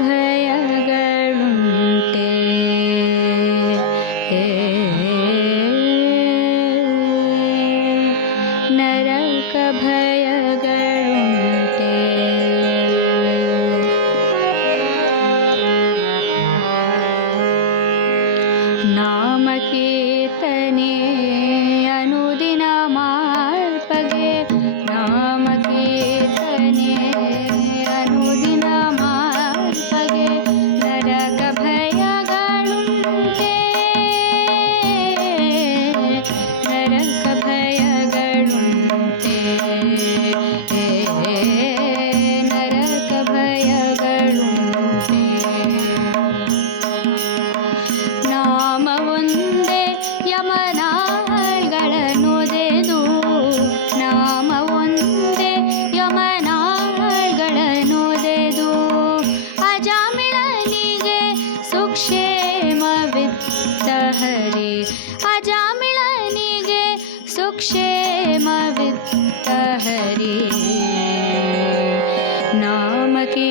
भया सुक्षेमवित्तः हरे सुक्षेम सुक्षेमवित्तः हरे नामके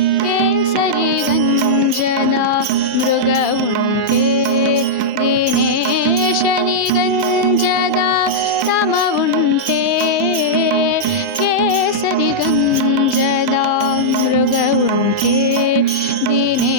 মুখে দিনে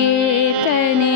നികേതനേ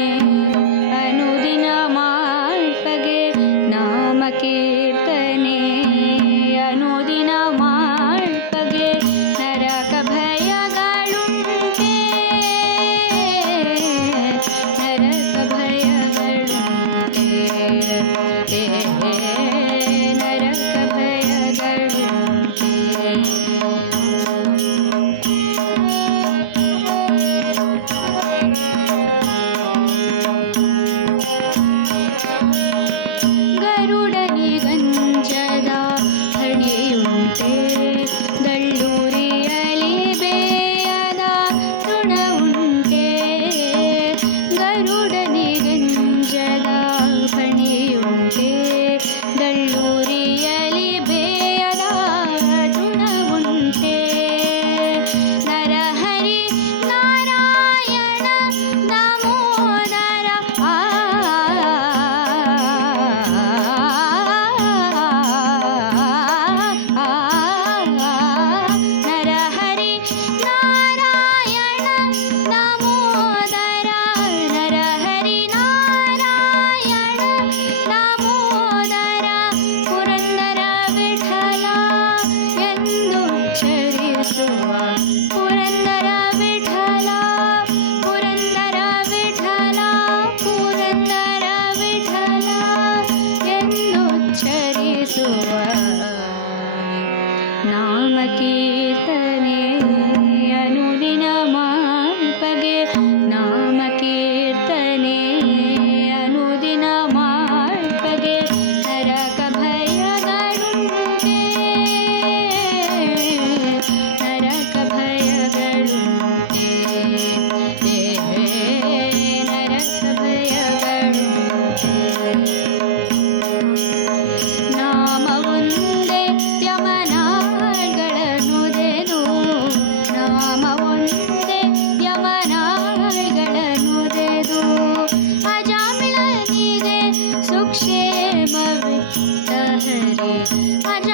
रे